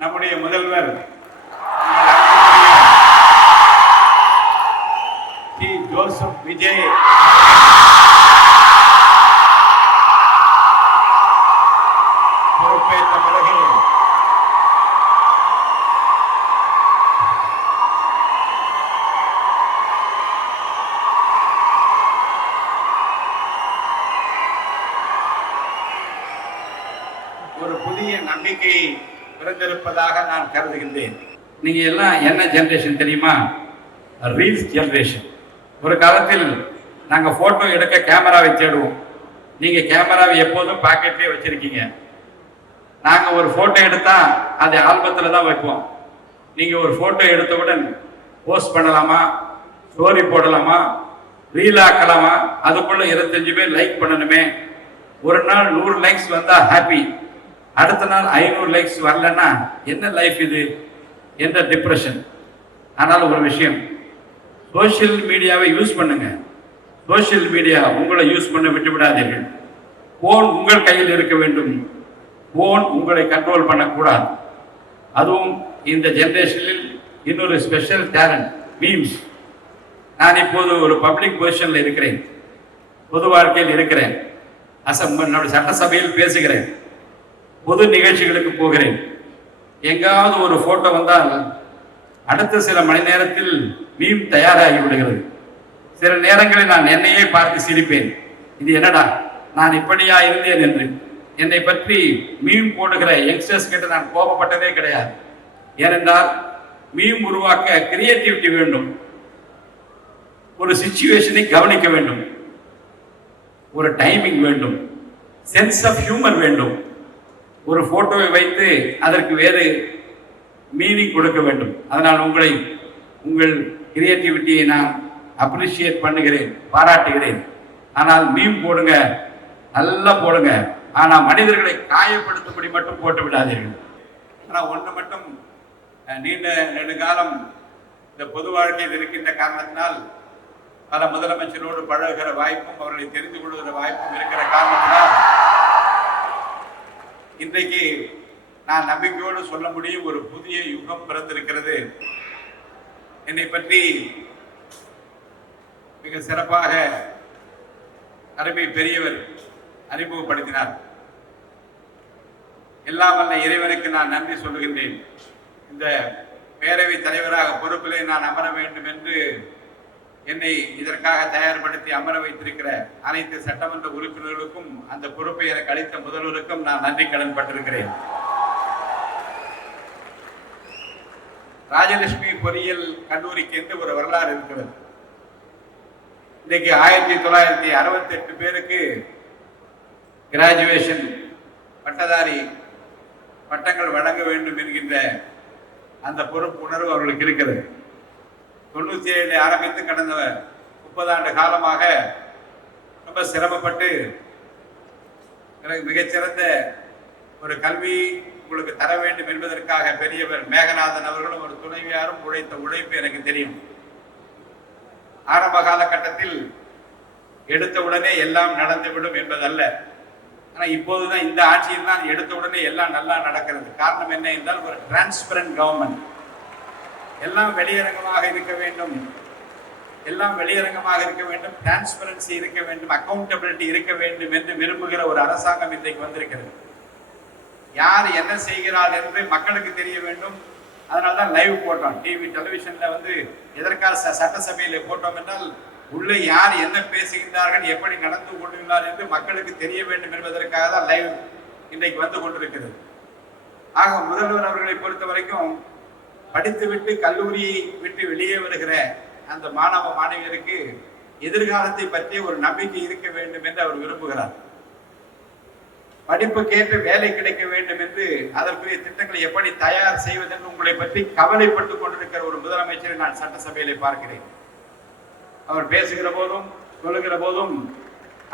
நம்முடைய முதல்வர் D. Joseph Vijay பொறுப்பேற்ற பிறகு ஒரு புதிய நம்பிக்கை பிறந்திருப்பதாக நான் கருதுகின்றேன். நீங்க எல்லாம் என்ன ஜெனரேஷன் தெரியுமா? Reels generation. ஒரு காலத்தில் நாங்க போட்டோ எடுக்க கேமராவை தேடுவோம். நீங்க கேமராவை எப்போதும் பாக்கெட்லயே வச்சிருக்கீங்க. நாங்க ஒரு போட்டோ எடுத்தா அது ஆல்பத்துல தான் வைப்போம். நீங்க ஒரு போட்டோ எடுத்தவுடன் போஸ்ட் பண்ணலாமா, ஸ்டோரி போடலாமா, ரீல் ஆக்கலாமா, அதுக்குள்ள 25 பேர் லைக் பண்ணணுமே. ஒரு நாள் 100 லைக்ஸ் வந்தா ஹாப்பி, அடுத்த நாள் 500 லைக்ஸ் வரலன்னா என்ன லைஃப் இது என்ற டிப்ரெஷன். ஆனால் ஒரு விஷயம், சோசியல் மீடியாவை யூஸ் பண்ணுங்க. சோசியல் மீடியா உங்களை யூஸ் பண்ண விட்டு விடாதீர்கள். போன் உங்கள் கையில் இருக்க வேண்டும். போன் உங்களை கண்ட்ரோல் பண்ணக்கூடாது. அதுவும் இந்த ஜெனரேஷனில் இன்னொரு ஸ்பெஷல் டேலண்ட் மீம்ஸ். நான் இப்போது ஒரு பப்ளிக் பொசிஷன்ல இருக்கிறேன், பொது வாழ்க்கையில் இருக்கிறேன், சட்டசபையில் பேசுகிறேன், பொது நிகழ்ச்சிகளுக்கு போகிறேன். எங்காவது ஒரு போட்டோ வந்தால் அடுத்த சில மணி நேரத்தில் மீம் தயாராகி விடுகிறது. சில நேரங்களில் நான் என்னையே பார்த்து சிரிப்பேன், இது என்னடா நான் இப்படியா இருந்தேன் என்று. என்னை பற்றி மீம் போடுகிற யங்ஸ்டர்ஸ் கிட்ட நான் கோபப்பட்டதே கிடையாது. ஏனென்றால் மீம் உருவாக்க கிரியேட்டிவிட்டி வேண்டும், ஒரு சிச்சுவேஷனை கவனிக்க வேண்டும், ஒரு டைமிங் வேண்டும், சென்ஸ் ஆஃப் ஹியூமர் வேண்டும். ஒரு போட்டோவை வைத்து அதற்கு வேறு மீனிங் கொடுக்க வேண்டும். அதனால் உங்கள் கிரியேட்டிவிட்டியை நான் அப்ரிஷியேட் பண்ணுகிறேன், பாராட்டுகிறேன். ஆனால் மீம் போடுங்க, நல்லா போடுங்க, ஆனால் மனிதர்களை காயப்படுத்தும்படி மட்டும் போட்டு விடாதீர்கள். ஆனால் ஒன்று மட்டும், நீண்ட நெடுங்காலம் இந்த பொது வாழ்க்கையில் இருக்கின்ற காரணத்தினால் பல முதலமைச்சரோடு பழகுகிற வாய்ப்பும் அவர்களை தெரிந்து கொள்கிற வாய்ப்பும் இருக்கிற காரணத்தினால் இன்றைக்கு நான் நம்பிக்கையோடு சொல்ல முடியும், ஒரு புதிய யுகம் பிறந்திருக்கிறது. என்னை பற்றி மிக சிறப்பாக அருமை பெரியவர் அறிமுகப்படுத்தினார். எல்லாம் வல்ல இறைவனுக்கு நான் நன்றி சொல்லுகின்றேன். இந்த பேரவை தலைவராக பொறுப்பிலே நான் அமர வேண்டும் என்று என்னை இதற்காக தயார்படுத்தி அமர வைத்திருக்கிற அனைத்து சட்டமன்ற உறுப்பினர்களுக்கும், அந்த பொறுப்பை எனக்கு அளித்த முதல்வருக்கும் நான் நன்றி கடன் பட்டிருக்கிறேன். ராஜலட்சுமி பொறியியல் கல்லூரிக்கு என்று ஒரு வரலாறு இருக்கிறது. இன்றைக்கு 1968 பேருக்கு கிராஜுவேஷன் பட்டதாரி பட்டங்கள் வழங்க வேண்டும் என்கின்ற அந்த பொறுப்பு உணர்வு அவர்களுக்கு இருக்கிறது. 97 ஆரம்பித்து கடந்த 30 ஆண்டு காலமாக ரொம்ப சிரமப்பட்டு மிகச்சிறந்த ஒரு கல்வி உங்களுக்கு தர வேண்டும் என்பதற்காக பெரியவர் மேகநாதன் அவர்களும் ஒரு துணைவியாரும் உழைத்த உழைப்பு எனக்கு தெரியும். ஆரம்ப காலகட்டத்தில் எடுத்த உடனே எல்லாம் நடந்துவிடும் என்பதல்ல. ஆனால் இப்போதுதான் இந்த ஆட்சியில் தான் எடுத்த உடனே எல்லாம் நல்லா நடக்கிறது. காரணம் என்ன என்றால், ஒரு டிரான்ஸ்பரண்ட் கவர்மெண்ட். எல்லாம் வெளியரங்கமாக இருக்க வேண்டும், எல்லாம் வெளியரங்கமாக இருக்க வேண்டும், டிரான்ஸ்பரன்சி இருக்க வேண்டும், அக்கௌண்டபிலிட்டி இருக்க வேண்டும் என்று விரும்புகிற ஒரு அரசாங்கம் இன்றைக்கு வந்திருக்கிறது. யார் என்ன செய்கிறார் என்று மக்களுக்கு தெரிய வேண்டும். அதனால்தான் லைவ் போட்டோம். டிவி டெலிவிஷன்ல எதற்காக சட்டசபையில போட்டோம் என்றால், உள்ளே யார் என்ன பேசுகின்றார்கள், எப்படி நடந்து கொள்கிறார் என்று மக்களுக்கு தெரிய வேண்டும் என்பதற்காக தான் லைவ் இன்றைக்கு வந்து கொண்டிருக்கிறது. ஆக முதல்வர் அவர்களை பொறுத்த வரைக்கும் படித்துவிட்டு கல்லூரியை விட்டு வெளியே வருகிற அந்த மாணவ மாணவியருக்கு எதிர்காலத்தை பற்றி ஒரு நம்பிக்கை இருக்க வேண்டும் என்று அவர் விரும்புகிறார். படிப்பு கேட்டு வேலை கிடைக்க வேண்டும் என்று அதற்குரிய திட்டங்களை எப்படி தயார் செய்வதென்று உங்களை பற்றி கவலைப்பட்டுக் கொண்டிருக்கிற ஒரு முதலமைச்சரை நான் சட்டசபையிலே பார்க்கிறேன். அவர் பேசுகிற போதும் சொல்லுகிற போதும்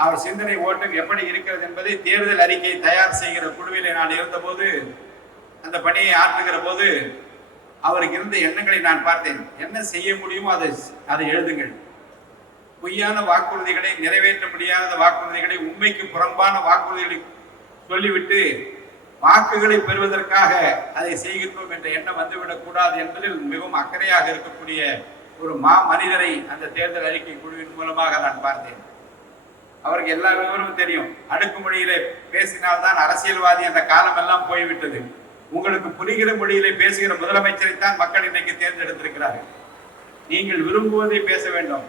அவர் சிந்தனை ஓட்டம் எப்படி இருக்கிறது என்பதை தேர்தல் அறிக்கையை தயார் செய்கிற குழுவிலே நான் இருந்தபோது, அந்த பணியை ஆற்றுகிற போது அவருக்கு இருந்த எண்ணங்களை நான் பார்த்தேன். என்ன செய்ய முடியுமோ அதை எழுதுங்கள். பொய்யான வாக்குறுதிகளை, நிறைவேற்ற முடியாத வாக்குறுதிகளை, உண்மைக்கு புறம்பான வாக்குறுதிகளை சொல்லிவிட்டு வாக்குகளை பெறுவதற்காக அதை செய்கின்றோம் என்ற எண்ணம் வந்துவிடக் கூடாது என்பதில் மிகவும் அக்கறையாக இருக்கக்கூடிய ஒரு மனிதரை அந்த தேர்தல் அறிக்கை குழுவின் மூலமாக நான் பார்த்தேன். அவருக்கு எல்லா விவரமும் தெரியும். அடுக்குமொழியிலே பேசினால்தான் அரசியல்வாதி என்ற காலம் எல்லாம் போய்விட்டது. உங்களுக்கு புரிகிற மொழியிலே பேசுகிற முதலமைச்சரைத்தான் மக்கள் இன்னைக்கு தேர்ந்தெடுத்திருக்கிறார்கள். நீங்கள் விரும்புவதை பேச வேண்டும்.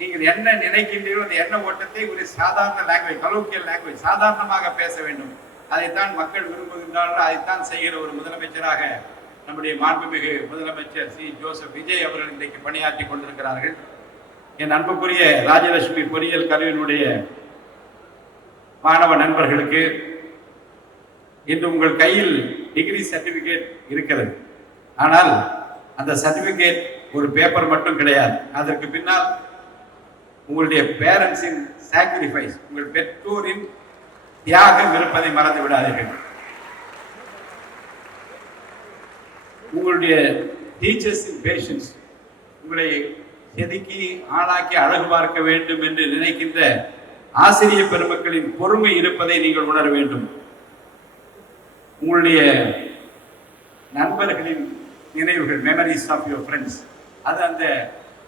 நீங்கள் என்ன நினைக்கின்றீர்களோ அந்த எண்ண ஓட்டத்தை ஒரு சாதாரண லாங்குவேஜ், கலோக்கியல் லாங்குவேஜ், சாதாரணமாக பேச வேண்டும். அதைத்தான் மக்கள் விரும்புகின்றார்கள். அதைத்தான் செய்கிற ஒரு முதலமைச்சராக நம்முடைய மாண்புமிகு முதலமைச்சர் சி ஜோசப் விஜய் அவர்கள் இன்றைக்கு பணியாற்றி கொண்டிருக்கிறார்கள். என் அன்புக்குரிய ராஜலட்சுமி பொறியியல் கல்லூரியினுடைய மாணவ நண்பர்களுக்கு, இன்று உங்கள் கையில் டிகிரி சர்டிபிகேட் இருக்கிறது. ஆனால் அந்த சர்டிபிகேட் ஒரு பேப்பர் மட்டும் கிடையாது. அதற்கு பின்னால் உங்களுடைய பேரண்ட்ஸின் சாக்ரிஃபைஸ், உங்கள் பெற்றோரின் தியாகம் இருப்பதை மறந்து விடாதீர்கள். உங்களுடைய டீச்சர்ஸின் பேஷன்ஸ், உங்களை செதுக்கி ஆளாக்கி அழகு பார்க்க வேண்டும் என்று நினைக்கின்ற ஆசிரியர் பெருமக்களின் பொறுமை இருப்பதை நீங்கள் உணர வேண்டும். உங்களுடைய நண்பர்களின் நினைவுகள், மெமரிஸ் ஆஃப் யுவர் ஃப்ரெண்ட்ஸ், அது அந்த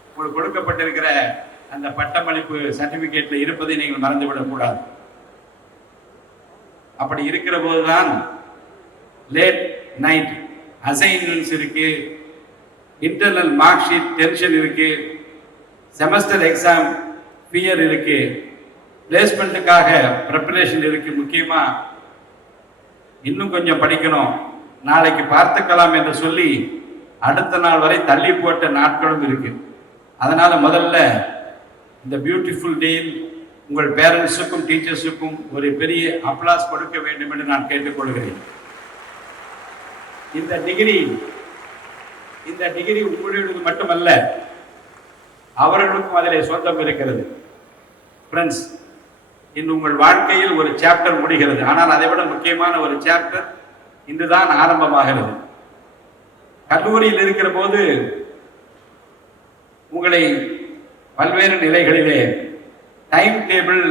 உங்களுக்கு கொடுக்கப்பட்டிருக்கிற அந்த பட்டமளிப்பு சர்டிபிகேட்ல இருப்பதை நீங்கள் மறந்துவிடக்கூடாது. அப்படி இருக்கிற போதுதான் லேட் நைட் அசைன்மெண்ட்ஸ் இருக்கு, இன்டர்னல் மார்க் ஷீட் டென்ஷன் இருக்கு, செமஸ்டர் எக்ஸாம் ஃபியர் இருக்கு, பிளேஸ்மெண்ட்டுக்காக ப்ரிப்பரேஷன் இருக்கு. முக்கியமா இன்னும் கொஞ்சம் படிக்கணும், நாளைக்கு பார்த்துக்கலாம் என்று சொல்லி அடுத்த நாள் வரை தள்ளி போட்ட நாட்களும் இருக்கு. அதனால முதல்ல இந்த பியூட்டிஃபுல் டேயில் உங்கள் பேரண்ட்ஸுக்கும் டீச்சர்ஸுக்கும் ஒரு பெரிய அப்ளாஸ் கொடுக்க வேண்டும் என்று நான் கேட்டுக்கொள்கிறேன். இந்த டிகிரி உங்களுடையது மட்டுமல்ல, அவர்களுக்கும் அதிலே சொந்தம் இருக்கிறது. ஃப்ரெண்ட்ஸ், இன்று உங்கள் வாழ்க்கையில் ஒரு சாப்டர் முடிகிறது. ஆனால் அதை விட முக்கியமான ஒரு சாப்டர் இன்றுதான் ஆரம்பமாகிறது. கல்லூரியில் இருக்கிற போது உங்களை பல்வேறு நிலைகளிலே டைம் டேபிள்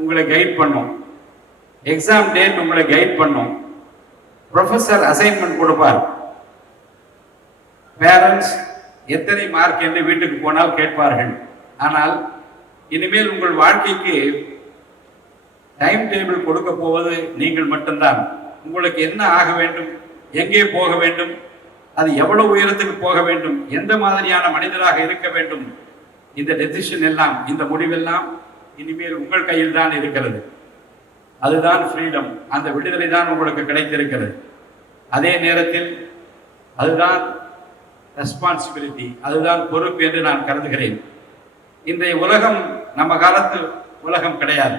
உங்களை கைட் பண்ணும், எக்ஸாம் டேட் உங்களை கைட் பண்ணும், ப்ரொஃபஸர் அசைன்மெண்ட் கொடுப்பார், பேரண்ட்ஸ் எத்தனை மார்க் என்று வீட்டுக்கு போனால் கேட்பார்கள். ஆனால் இனிமேல் உங்கள் வாழ்க்கைக்கு டைம் டேபிள் கொடுக்க போவது நீங்கள் மட்டும்தான். உங்களுக்கு என்ன ஆக வேண்டும், எங்கே போக வேண்டும், அது எவ்வளவு உயரத்துக்கு போக வேண்டும், எந்த மாதிரியான மனிதராக இருக்க வேண்டும், இந்த டெசிஷன் எல்லாம், இந்த முடிவெல்லாம் இனிமேல் உங்கள் கையில் தான் இருக்கிறது. அதுதான் ஃப்ரீடம், அந்த விடுதலை தான் உங்களுக்கு கிடைத்திருக்கிறது. அதே நேரத்தில் அதுதான் ரெஸ்பான்சிபிலிட்டி, அதுதான் பொறுப்பு என்று நான் கருதுகிறேன். இன்றைய உலகம் நம்ம காலத்து உலகம் கிடையாது.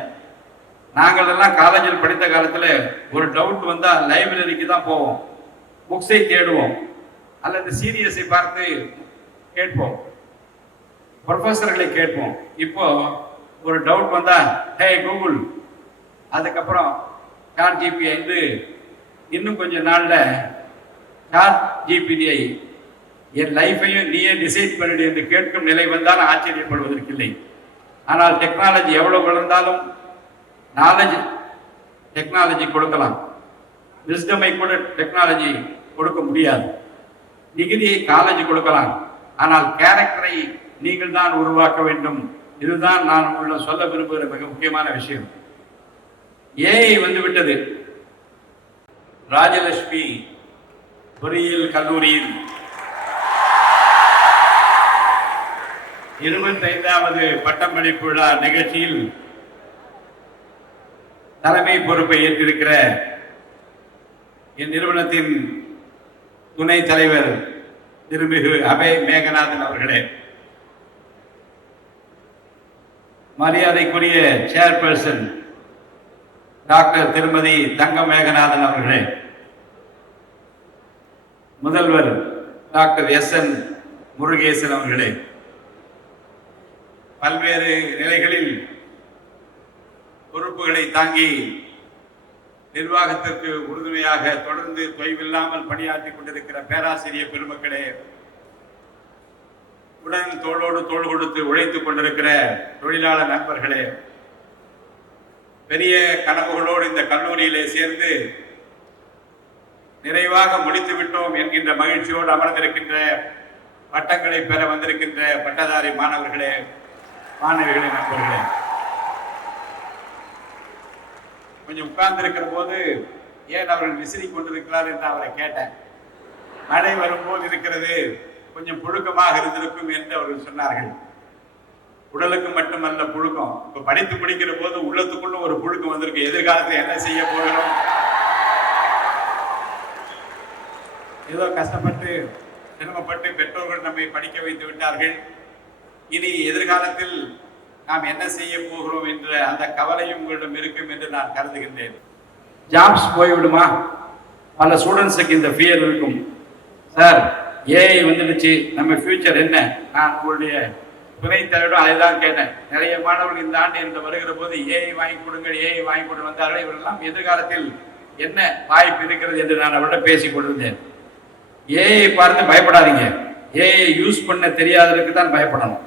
நாங்கள் எல்லாம் காலேஜில் படித்த காலத்தில் ஒரு டவுட் வந்தால் லைப்ரரிக்கு தான் போவோம், புக்ஸை தேடுவோம், அல்லது சீரியஸை பார்த்து கேட்போம், ப்ரொஃபஸர்களை கேட்போம். இப்போ ஒரு டவுட் வந்தா ஹே கூகுள், அதுக்கப்புறம் சாட் ஜிபி என்று, இன்னும் கொஞ்ச நாள்ல சாட் ஜிபிடியை என் லைஃபையும் நீயே டிசைட் பண்ணிடு என்று கேட்கும் நிலை வந்தால் ஆச்சரியப்படுவதற்கில்லை. ஆனால் டெக்னாலஜி எவ்வளவு வளர்ந்தாலும் நாலேஜ் டெக்னாலஜி கொடுக்கலாம், விஸ்டமை கூட டெக்னாலஜி கொடுக்க முடியாது. டிகிரியை காலேஜ் கொடுக்கலாம், ஆனால் கேரக்டரை நீங்கள் தான் உருவாக்க வேண்டும். இதுதான் நான் உள்ள சொல்ல விரும்புகிற மிக முக்கியமான விஷயம். ஏஐ வந்து விட்டது. ராஜலட்சுமி பொறியியல் கல்லூரியில் 25வது பட்டமளிப்பு விழா நிகழ்ச்சியில் தலைமை பொறுப்பை ஏற்றிருக்கிற என் நிறுவனத்தின் துணை தலைவர் திருமிகு அபய் மேகநாதன் அவர்களே, மரியாதைக்குரிய சேர்பர்சன் டாக்டர் திருமதி தங்க மேகநாதன் அவர்களே, முதல்வர் டாக்டர் SN முருகேசன் அவர்களே, பல்வேறு நிலைகளில் பொறுப்புகளை தாங்கி நிர்வாகத்திற்கு உறுதுணையாக தொடர்ந்து தொய்வில்லாமல் பணியாற்றி கொண்டிருக்கிற பேராசிரியர் பெருமக்களே, உடன் தோளோடு தோள் கொடுத்து உழைத்துக் கொண்டிருக்கிற தொழிலாளர் நண்பர்களே, பெரிய கனவுகளோடு இந்த கல்லூரியிலே சேர்ந்து நிறைவாக முடித்து விட்டோம் என்கின்ற மகிழ்ச்சியோடு அமர்ந்திருக்கின்ற பட்டங்களை பெற வந்திருக்கின்ற பட்டதாரி மாணவர்களே, மாணவிகளே, நண்பர்களே, கொஞ்சம் உட்கார்ந்து இருக்கிற போது ஏன் அவர்கள் விசிறி கொண்டிருக்கிறார் என்று அவரை கேட்டேன். மழை வரும்போது இருக்கிறது, கொஞ்சம் புழுக்கமாக இருந்திருக்கும் என்று அவர்கள் சொன்னார்கள். உடலுக்கு மட்டுமல்ல புழுக்கம், இப்ப படித்து முடிக்கிற போது உள்ளத்துக்குள்ள ஒரு புழுக்கம் வந்திருக்கு. எதிர்காலத்தில் என்ன செய்ய போகிறோம், ஏதோ கஷ்டப்பட்டு சிரமப்பட்டு பெற்றோர்கள் நம்மை படிக்க வைத்து விட்டார்கள், இனி எதிர்காலத்தில் நாம் என்ன செய்ய போகிறோம் என்ற அந்த கவலையும் உங்களிடம் இருக்கும் என்று நான் கருதுகின்றேன். ஜாப்ஸ் போய்விடுமா? பல ஸ்டூடெண்ட்ஸுக்கு இந்த ஃபியர் இருக்கும். சார், ஏஐ வந்துடுச்சு, நம்ம ஃபியூச்சர் என்ன? நான் உங்களுடைய துணைத் தலைவரும் அதை தான் கேட்டேன். நிறைய மாணவர்கள் இந்த ஆண்டு என்று வருகிற போது ஏஐ வாங்கி கொடுங்கள், ஏஐ வாங்கி கொண்டு வந்தார்கள். இவரெல்லாம் எதிர்காலத்தில் என்ன வாய்ப்பு இருக்கிறது என்று நான் அவரிடம் பேசிக் கொண்டிருந்தேன். ஏஐ பார்த்து பயப்படாதீங்க, ஏஐ யூஸ் பண்ண தெரியாததுக்கு தான் பயப்படணும்.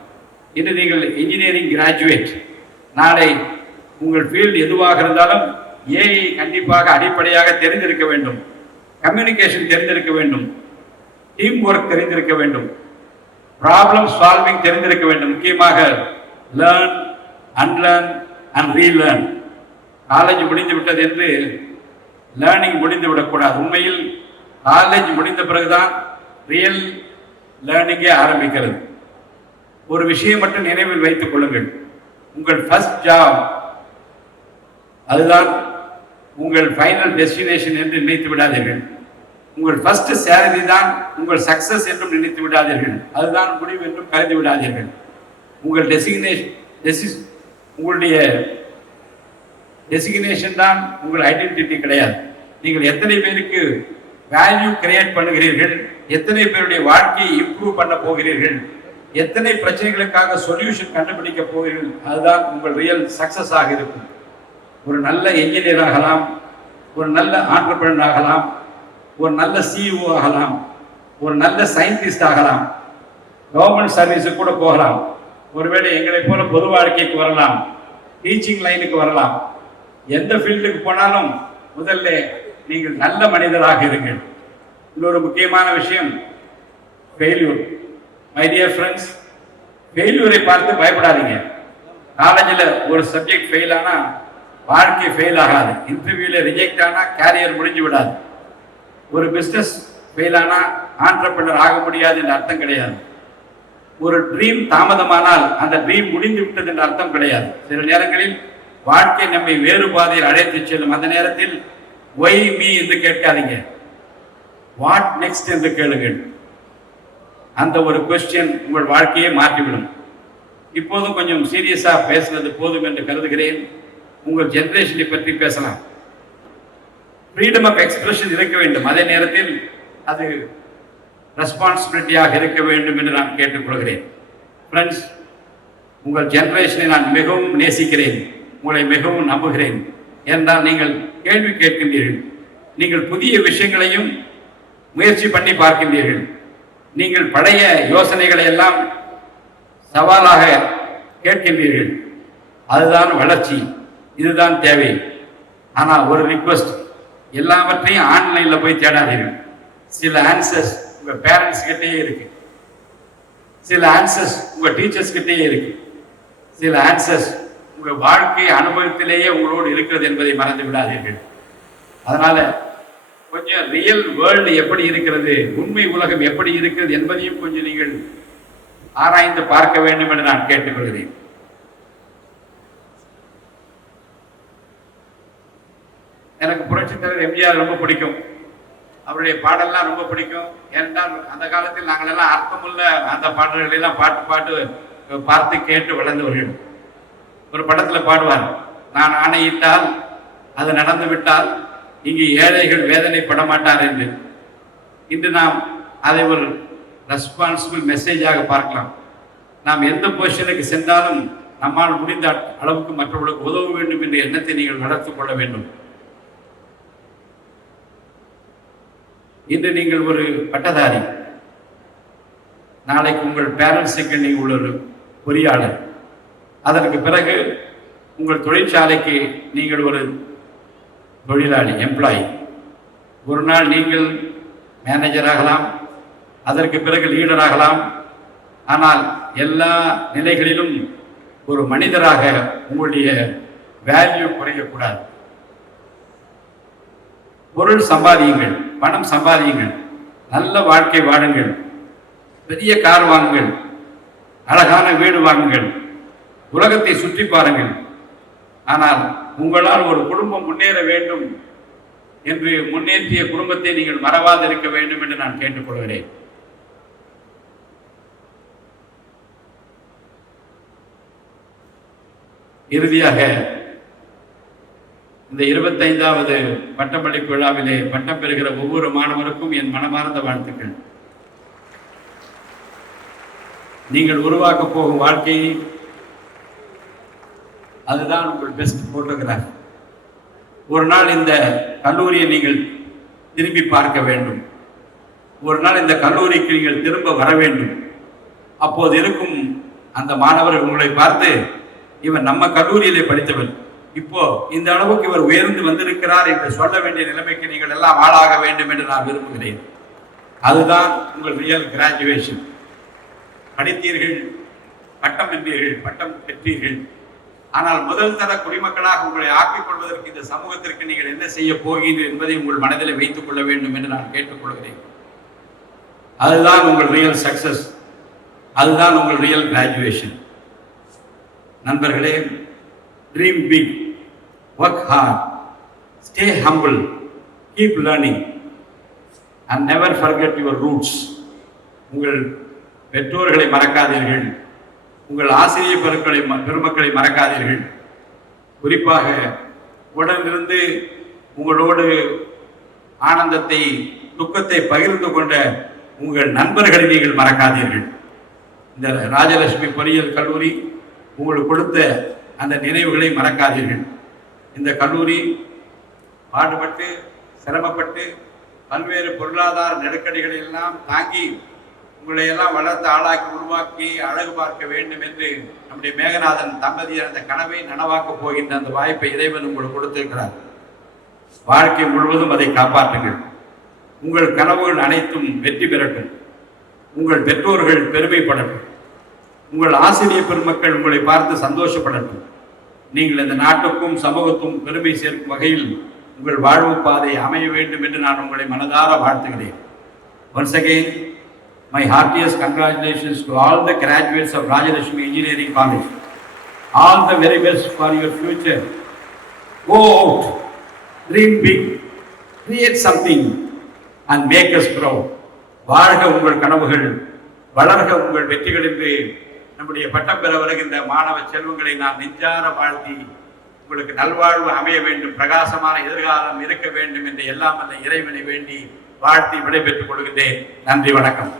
இன்று நீங்கள் இன்ஜினியரிங் கிராஜுவேட், நாளை உங்கள் ஃபீல்டு எதுவாக இருந்தாலும் ஏஐ கண்டிப்பாக அடிப்படையாக தெரிந்திருக்க வேண்டும். கம்யூனிகேஷன் தெரிந்திருக்க வேண்டும், டீம் ஒர்க் தெரிந்திருக்க வேண்டும், ப்ராப்ளம் சால்விங் தெரிந்திருக்க வேண்டும். முக்கியமாக learn, unlearn and relearn. College முடிந்து விட்டது என்று லேர்னிங் முடிந்து விடக்கூடாது. உண்மையில் காலேஜ் முடிந்த பிறகுதான் ரியல் லேர்னிங்கே ஆரம்பிக்கிறது. ஒரு விஷயம் மட்டும் நினைவில் வைத்துக் கொள்ளுங்கள், உங்கள் ஃபர்ஸ்ட் ஜாப் அதுதான் உங்கள் ஃபைனல் டெஸ்டினேஷன் என்று நினைத்து விடாதீர்கள். உங்கள் ஃபர்ஸ்ட் சேலரி தான் உங்கள் சக்சஸ் என்றும் நினைத்து விடாதீர்கள். அதுதான் முடிவு என்றும் கருதி விடாதீர்கள். உங்கள் உங்களுடைய டெசிக்னேஷன் தான் உங்கள் ஐடென்டிட்டி கிடையாது. நீங்கள் எத்தனை பேருக்கு வேல்யூ கிரியேட் பண்ணுகிறீர்கள், எத்தனை பேருடைய வாழ்க்கையை இம்ப்ரூவ் பண்ண போகிறீர்கள், எத்தனை பிரச்சனைகளுக்காக சொல்யூஷன் கண்டுபிடிக்க போகிறீர்கள், அதுதான் உங்கள் ரியல் சக்சஸ் ஆக இருக்கும். ஒரு நல்ல என்ஜினியர் ஆகலாம், ஒரு நல்ல ஆண்டர்பிரனர் ஆகலாம், ஒரு நல்ல சிஇஓ ஆகலாம், ஒரு நல்ல சயின்டிஸ்ட் ஆகலாம், கவர்மெண்ட் சர்வீஸுக்கு கூட போகலாம், ஒருவேளை எங்களை போல பொது வாழ்க்கைக்கு வரலாம், டீச்சிங் லைனுக்கு வரலாம். எந்த ஃபீல்டுக்கு போனாலும் முதல்ல நீங்கள் நல்ல மனிதராக இருங்கள். இன்னொரு முக்கியமான விஷயம், ஃபெயில்யூர். மை டியர் ஃப்ரெண்ட்ஸ், ஃபெயில்யூரை பார்த்து பயப்படாதீங்க. காலேஜில் ஒரு சப்ஜெக்ட் ஃபெயில் ஆனால் வாழ்க்கை ஃபெயில் ஆகாது. இன்டர்வியூவில் ரிஜெக்ட் ஆனால் கேரியர் முடிஞ்சு விடாது. ஒரு பிஸ்னஸ் ஃபெயில் ஆனால் ஆண்டர்பிரனர் ஆக முடியாது என்ற அர்த்தம் கிடையாது. ஒரு ட்ரீம் தாமதமானால் அந்த ட்ரீம் முடிந்து விட்டது என்ற அர்த்தம் கிடையாது. சில நேரங்களில் வாழ்க்கை நம்மை வேறு பாதையில் அழைத்து செல்லும். அந்த நேரத்தில் ஒய் மீ என்று கேட்காதீங்க, வாட் நெக்ஸ்ட் என்று கேளுங்கள். அந்த ஒரு கொஸ்டின் உங்கள் வாழ்க்கையை மாற்றிவிடும். இப்போதும் கொஞ்சம் சீரியஸா பேசுனது போதும் என்று கருதுகிறேன். உங்கள் ஜெனரேஷனை பற்றி பேசலாம். ஃப்ரீடம் ஆஃப் எக்ஸ்பிரஷன் இருக்க வேண்டும், அதே நேரத்தில் அது ரெஸ்பான்சிபிலிட்டியாக இருக்க வேண்டும் என்று நான் கேட்டுக்கொள்கிறேன். ஃப்ரெண்ட்ஸ், உங்கள் ஜெனரேஷனை நான் மிகவும் நேசிக்கிறேன், உங்களை மிகவும் நம்புகிறேன். என்றால் நீங்கள் கேள்வி கேட்கின்றீர்கள், நீங்கள் புதிய விஷயங்களையும் முயற்சி பண்ணி பார்க்கின்றீர்கள், நீங்கள் பழைய யோசனைகளை எல்லாம் சவாலாக கேட்கின்றீர்கள். அதுதான் வளர்ச்சி, இதுதான் தேவை. ஆனால் ஒரு ரிக்வெஸ்ட், எல்லாவற்றையும் ஆன்லைனில் போய் தேடாதீர்கள். சில ஆன்சர்ஸ் உங்கள் பேரண்ட்ஸ் கிட்டே இருக்கு, சில ஆன்சர்ஸ் உங்கள் டீச்சர்ஸ் கிட்டே இருக்கு, சில ஆன்சர்ஸ் உங்கள் வாழ்க்கை அனுபவத்திலேயே உங்களோடு இருக்கிறது என்பதை மறந்து விடாதீர்கள். அதனால கொஞ்சம் ரியல் வேர்ல்டு எப்படி இருக்கிறது, உண்மை உலகம் எப்படி இருக்கிறது என்பதையும் கொஞ்சம் நீங்கள் ஆராய்ந்து பார்க்க வேண்டும் என்று நான் கேட்டுக்கொள்கிறேன். எனக்கு புரட்சித் தலைவர் எம்ஜிஆர் ரொம்ப பிடிக்கும், அவருடைய பாடல்லாம் ரொம்ப பிடிக்கும். ஏனென்றால் அந்த காலத்தில் நாங்கள் எல்லாம் அர்த்தமுள்ள அந்த பாடல்களை எல்லாம் பார்த்து கேட்டு வளர்ந்தவர்கள். ஒரு படத்துல பாடுவார், நான் ஆணையிட்டால் அது நடந்து விட்டால் இங்கு ஏழைகள் வேதனைப்பட மாட்டார் என்று. இன்று நாம் அதை ஒரு ரெஸ்பான்சிபிள் மெசேஜாக பார்க்கலாம். நாம் எந்த பொசிஷனுக்கு சென்றாலும் நம்மால் முடிந்த அளவுக்கு மற்றவர்களுக்கு உதவ வேண்டும் என்ற எண்ணத்தை நீங்கள் வளர்த்துக் கொள்ள வேண்டும். இன்று நீங்கள் ஒரு பட்டதாரி, நாளைக்கு உங்கள் பேரண்ட்ஸுக்கு நீங்கள் ஒரு பொறியாளர், அதற்கு பிறகு உங்கள் தொழிற்சாலைக்கு நீங்கள் ஒரு தொழிலாளி, எம்ப்ளாயி. ஒரு நாள் நீங்கள் மேனேஜர் ஆகலாம், அதற்கு பிறகு லீடர் ஆகலாம். ஆனால் எல்லா நிலைகளிலும் ஒரு மனிதராக உங்களுடைய வேல்யூ குறையக்கூடாது. பொருள் சம்பாதியுங்கள், பணம் சம்பாதியுங்கள், நல்ல வாழ்க்கை வாழுங்கள், பெரிய கார் வாங்குங்கள், அழகான வீடு வாங்குங்கள், உலகத்தை சுற்றி பாருங்கள். ஆனால் உங்களால் ஒரு குடும்பம் முன்னேற வேண்டும் என்று முன்னேற்றிய குடும்பத்தை நீங்கள் மறவாதிருக்க வேண்டும் என்று நான் கேட்டுக்கொள்கிறேன். இறுதியாக இந்த 25வது பட்டமளிப்பு விழாவிலே பட்டம் பெறுகிற ஒவ்வொரு மாணவருக்கும் என் மனமார்ந்த வாழ்த்துக்கள். நீங்கள் உருவாக்க போகும் வாழ்க்கை அதுதான் உங்கள் பெஸ்ட் போட்டோகிராஃப். ஒரு நாள் இந்த கல்லூரியை நீங்கள் திரும்பி பார்க்க வேண்டும். ஒரு நாள் இந்த கல்லூரிக்கு நீங்கள் திரும்ப வர வேண்டும். அப்போது இருக்கும் அந்த மாணவர்கள் உங்களை பார்த்து, இவர் நம்ம கல்லூரியிலே படித்தவர், இப்போ இந்த அளவுக்கு இவர் உயர்ந்து வந்திருக்கிறார் என்று சொல்ல வேண்டிய நிலைமைக்கு நீங்கள் எல்லாம் ஆளாக வேண்டும் என்று நான் விரும்புகிறேன். அதுதான் உங்கள் ரியல் கிராஜுவேஷன். படித்தீர்கள், பட்டம் வென்றீர்கள், பட்டம் பெற்றீர்கள். ஆனால் முதல் தர குடிமக்களாக உங்களை ஆக்கிக் கொள்வதற்கு இந்த சமூகத்திற்கு நீங்கள் என்ன செய்ய போகிறீர்கள் என்பதை உங்கள் மனதில் வைத்துக் கொள்ள வேண்டும் என்று நான் கேட்டுக்கொள்கிறேன். அதுதான் உங்கள் ரியல் சக்சஸ், அதுதான் உங்கள் ரியல் கிராஜுவேஷன். நண்பர்களே, dream big, work hard, stay humble, keep learning and never forget your roots. உங்கள் பெற்றோர்களை மறக்காதீர்கள், உங்கள் ஆசிரியர் பெருமக்களை மறக்காதீர்கள். குறிப்பாக உடனிருந்து உங்களோடு ஆனந்தத்தை துக்கத்தை பகிர்ந்து கொண்ட உங்கள் நண்பர்களை நீங்கள் மறக்காதீர்கள். இந்த ராஜலட்சுமி பொறியியல் கல்லூரி உங்களுக்கு கொடுத்த அந்த நினைவுகளை மறக்காதீர்கள். இந்த கல்லூரி பாடுபட்டு சிரமப்பட்டு பல்வேறு பொருளாதார நெருக்கடிகளை எல்லாம் தாங்கி உங்களை எல்லாம் வளர்த்து ஆளாக்கி உருவாக்கி அழகு பார்க்க வேண்டும் என்று நம்முடைய மேகநாதன் தம்பதியர் அந்த கனவை நனவாக்கப் போகின்ற அந்த வாய்ப்பை இறைவன் உங்களுக்கு கொடுத்திருக்கிறார். வாழ்க்கை முழுவதும் அதை காப்பாற்றுங்கள். உங்கள் கனவுகள் அனைத்தும் வெற்றி பெறட்டும். உங்கள் பெற்றோர்கள் பெருமைப்படட்டும். உங்கள் ஆசிரியர் பெருமக்கள் உங்களை பார்த்து சந்தோஷப்படட்டும். நீங்கள் இந்த நாட்டுக்கும் சமூகத்துக்கும் பெருமை சேர்க்கும் வகையில் உங்கள் வாழ்வு பாதை அமைய வேண்டும் என்று நான் உங்களை மனதார வாழ்த்துகிறேன். Once again, my heartiest congratulations to all the graduates of Rajalakshmi Engineering College. All the very best for your future. Go out, dream big, create something and make us proud. வாழ்க உங்கள் கனவுகள், வளர்க உங்கள் வெற்றிகள் என்று நம்முடைய பட்டம் பெற வருகின்ற மாணவ செல்வங்களை நான் நெஞ்சார வாழ்த்தி உங்களுக்கு நல்வாழ்வு அமைய வேண்டும், பிரகாசமான எதிர்காலம் இருக்க வேண்டும் என்று எல்லாம் அல்ல இறைவனை வேண்டி வாழ்த்தி விடைபெற்றுக் கொள்கின்றேன். நன்றி, வணக்கம்.